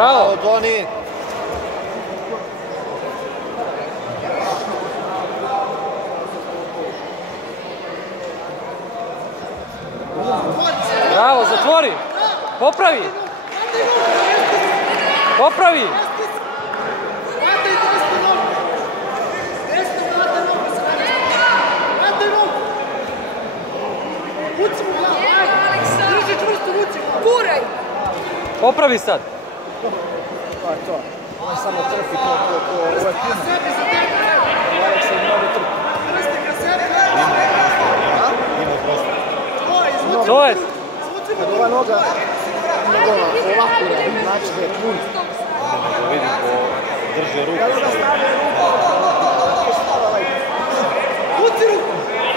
Bravo, Toni! Bravo, zatvori! Popravi! Popravi! Popravi sad! To je to. Ovo je samo trpi ko ovaj puno. Aleksa je mnogo trpi. To je! Kad ova noga ovako radi, znači da je pun. Vidim ko drže ruku. Kada ga stavlja ruku, vuci ruku!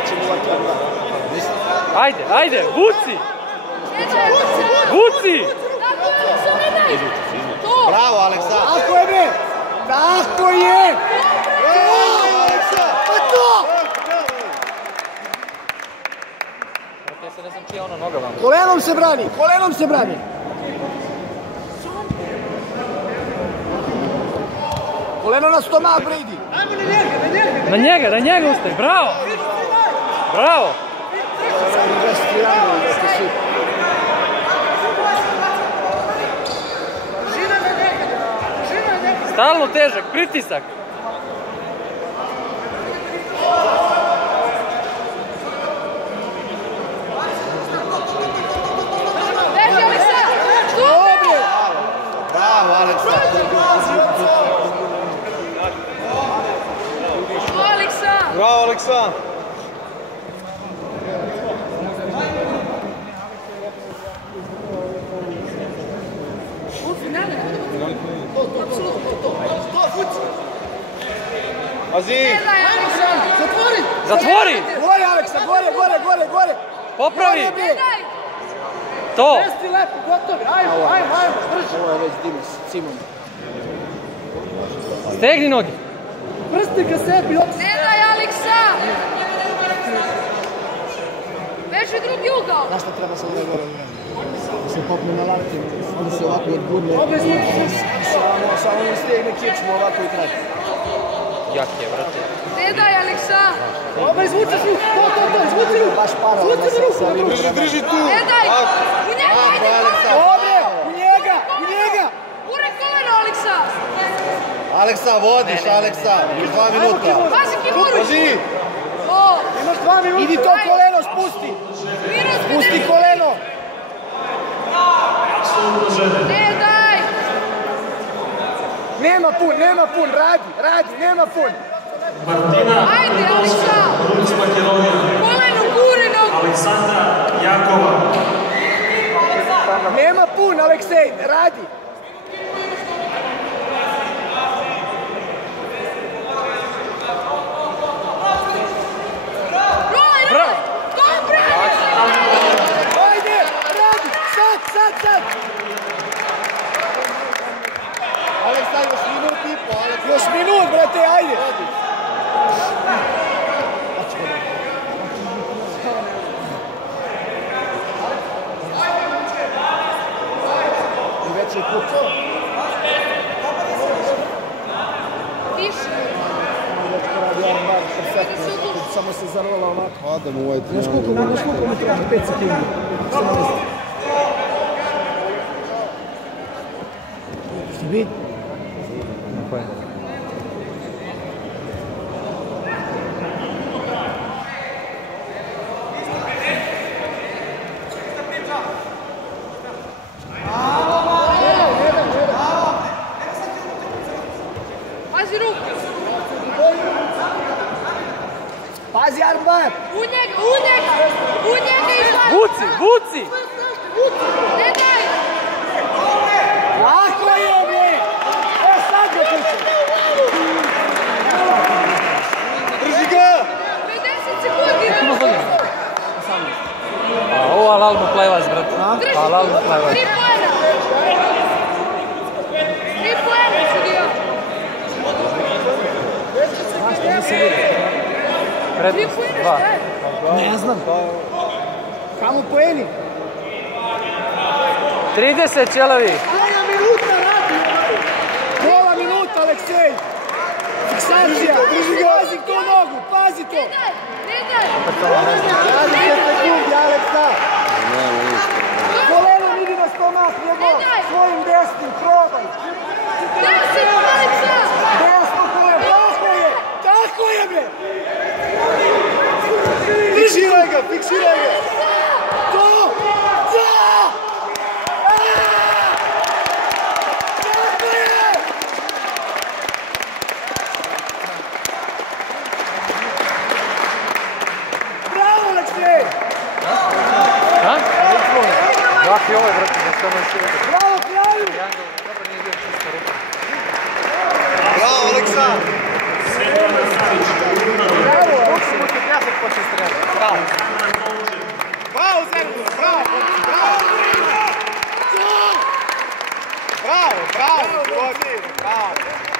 Čemo ovako odmah. Ajde, ajde, vuci! Vuci! Bravo, Aleksa! Tako je, bre! Tako je! Bravo, Aleksa! Pa to! Ja se ne znam čija ona noga vam. Kolenom se brani! Kolenom se brani! Koleno na stomak, Brady! Na njega ustaj, bravo! Bravo! Stalno težak, pritisak! Bravo, Aleksa! Bravo, Aleksa! Pazi! Zatvori! Zatvori! Gore, Aleksa, gore! Popravi! To! Resti lepo, gotovi, ajmo, brže! Ovo je već Dimas, Simon. Stegni noge! Prsti ka sebi, opsti! Ne daj, Aleksa! Veži drugi ugao! Znaš šta treba sad da gore vreme? Da se popne na lakti, onda se ovako odgurne. Obe izvuči! Sa onom stegne kičmu ovako i trati. Jak je, brate. Ne daj, Aleksa! Obe izvuči ruku, to, izvuči ruku! Baš paro, Drži tu! Ne daj! U njega, ajde, Dobre, u njega! Ure koleno, Aleksa! Aleksa, vodiš, Aleksa! Još 2 minuta! Pazi, Kimuruć! Pazi! Imaš 2 minuta! Idi to koleno, spusti! Spusti koleno! Ne daj! Nema pun, radi, nema pun! Ajde, Aleksa! Koleno, guri nogu! Aleksandra Jakova. Nema pun, Aleksej, radi! Bravo! Dobro! Ajde, radi! Sad! Aleksa, još minut i po, Aleksa! Još minut, brate, ajde! I već je kućo. Više! Samo se zarola ovako. Adam u ovaj Znaš koliko mu traži? 5 sekundi. 70. Što bi? Tako je. Pazi ruku! Pazi, Arbar! U njega izlazi! Vuci! Ne daj! Tako je, bre! Sad ga kuće! Drži ga! 50 sekundi! A ovo halal mu plevas, brate. Halal mu plevas. 3 poena! 3 poena, sudio! Pred 3 poena, šta je? Ne znam. Kamo poeni? 30, čelavi. Koja minuta radi Aleksej! Fiksacija! Pazi to nogu, pazi to! Ne daj! 20 sekundi, Aleksa! Kolenom idi na stomak njegov, svojim desnim, probaj! 10, Aleksa! Desno koleno, tako je bre! Fiksiraj ga, fiksiraj ga! To! Da! Tako je! Bravo, Aleksej! A? Laki ovaj, brate, da samo je sve. Bravo, kralju! Dobro, nije bio čisto ruka. Bravo, Aleksa! Bravo, Aleksej! Bravo! Bravo, Zemlju, bravo! Bravo! Bravo, bravo, bravo!